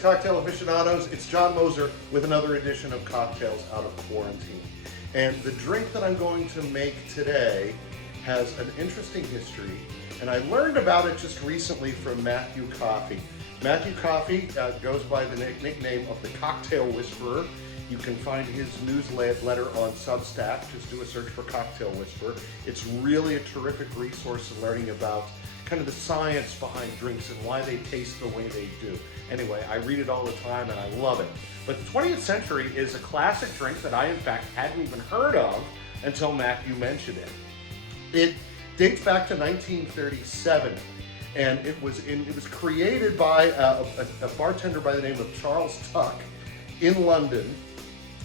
Cocktail Aficionados. It's John Moser with another edition of Cocktails Out of Quarantine. And the drink that I'm going to make today has an interesting history, and I learned about it just recently from Matthew Coffey. Matthew Coffey goes by the nickname of the Cocktail Whisperer. You can find his newsletter on Substack. Just do a search for Cocktail Whisperer. It's really a terrific resource in learning about kind of the science behind drinks and why they taste the way they do. Anyway, I read it all the time and I love it. But the 20th Century is a classic drink that I, in fact, hadn't even heard of until Matthew mentioned it. It dates back to 1937, and it was created by a bartender by the name of Charles Tuck in London,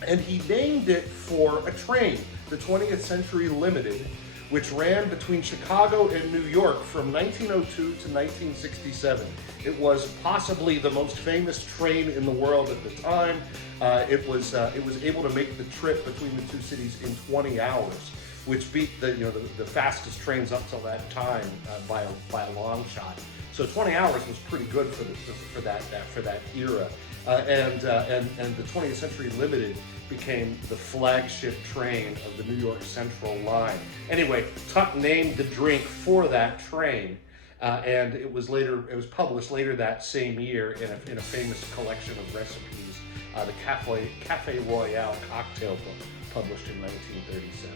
and he named it for a train, the 20th Century Limited, which ran between Chicago and New York from 1902 to 1967. It was possibly the most famous train in the world at the time. It was able to make the trip between the two cities in 20 hours, which beat the fastest trains up till that time by a long shot. So 20 hours was pretty good for that era. And the 20th Century Limited became the flagship train of the New York Central line. Anyway, Tuck named the drink for that train, and it was published later that same year in a famous collection of recipes, the Cafe Royale cocktail book, published in 1937.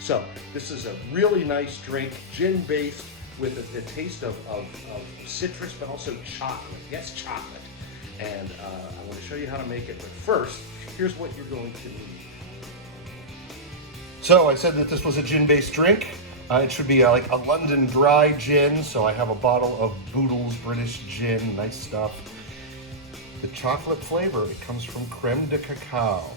So this is a really nice drink, gin-based, with a taste of citrus, but also chocolate. Yes, chocolate. And I want to show you how to make it, but first, here's what you're going to need. So I said that this was a gin-based drink. It should be like a London dry gin, so I have a bottle of Boodle's British gin, nice stuff. The chocolate flavor, it comes from creme de cacao.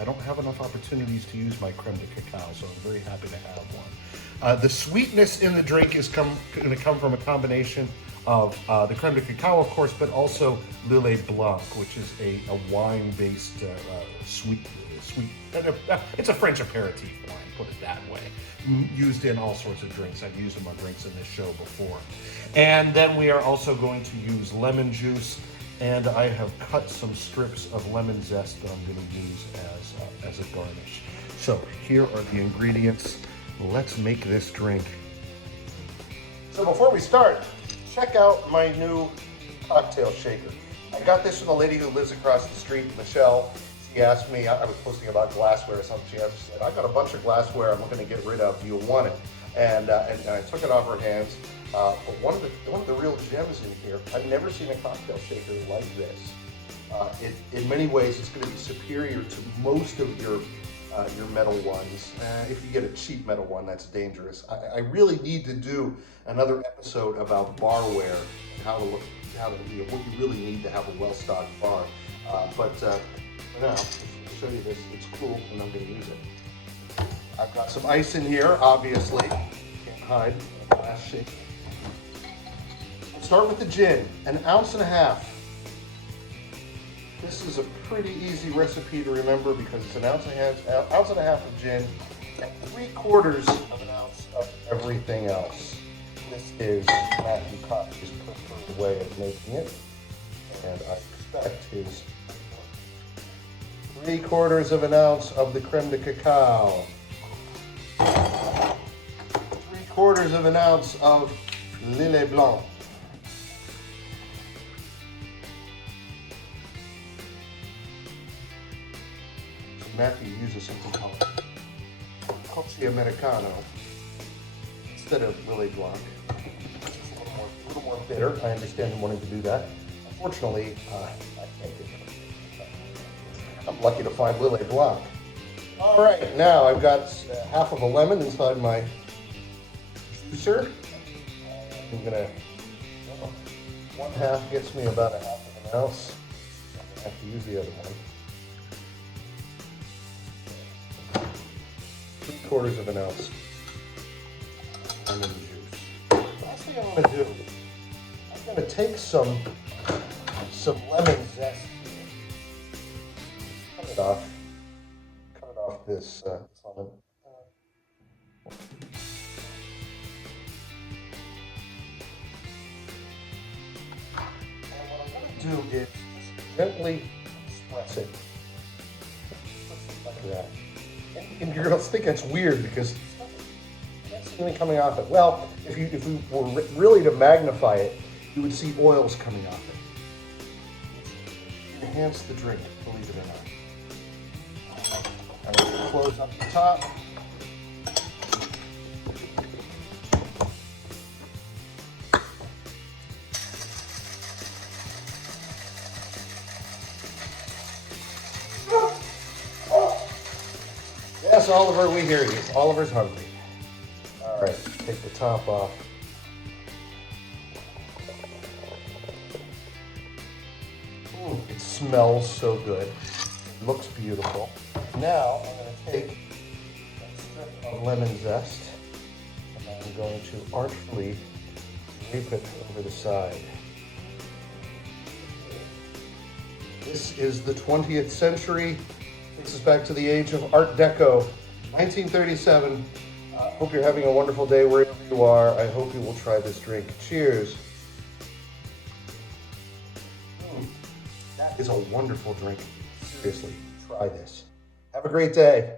I don't have enough opportunities to use my creme de cacao, so I'm very happy to have one. The sweetness in the drink is going to come from a combination of the creme de cacao, of course, but also Lillet Blanc, which is a wine-based sweet. It's a French aperitif wine, put it that way. Used in all sorts of drinks. I've used them on drinks in this show before. And then we are also going to use lemon juice, and I have cut some strips of lemon zest that I'm going to use as a garnish. So here are the ingredients. Let's make this drink. So before we start, check out my new cocktail shaker. I got this from a lady who lives across the street, Michelle. She asked me, I was posting about glassware or something. She said, I've got a bunch of glassware I'm looking to get rid of. Do you want it? And I took it off her hands. But one of the real gems in here, I've never seen a cocktail shaker like this. In many ways, it's going to be superior to most of your metal ones. If you get a cheap metal one, that's dangerous. I really need to do another episode about barware and what you really need to have a well-stocked bar. But for now, I'll show you this. It's cool, and I'm going to use it. I've got some ice in here, obviously. Can't hide a glass shaker. Start with the gin, 1.5 ounces. This is a pretty easy recipe to remember because it's 1.5 ounces of gin and 3/4 of an ounce of everything else. This is Matthew Coffey's preferred way of making it, and I expect his 3/4 of an ounce of the creme de cacao, 3/4 of an ounce of Lillet Blanc, Matthew uses something called Cocci Americano instead of Lillet Blanc. It's a little more bitter. I understand him wanting to do that. Unfortunately, I can't do it. I'm lucky to find Lillet Blanc. All right, now I've got half of a lemon inside my juicer. I'm gonna, 1/2 gets me about 1/2 of an ounce. I have to use the other one. 3/4 of an ounce lemon juice. Last thing I'm going to do, I'm going to take some lemon zest here. Cut it off this lemon. And what I'm going to do is gently press it like that. And you're gonna think that's weird because there's nothing coming off it. Well, if we were really to magnify it, you would see oils coming off it. Enhance the drink, believe it or not. I'm going to close up the top. Yes, Oliver, we hear you. Oliver's hungry. All right, take the top off. Ooh, it smells so good. It looks beautiful. Now I'm going to take a strip of lemon zest and I'm going to artfully drape it over the side. This is the 20th century. Takes us back to the age of Art Deco, 1937. Hope you're having a wonderful day wherever you are. I hope you will try this drink. Cheers. That is a wonderful drink. Seriously, try this. Have a great day.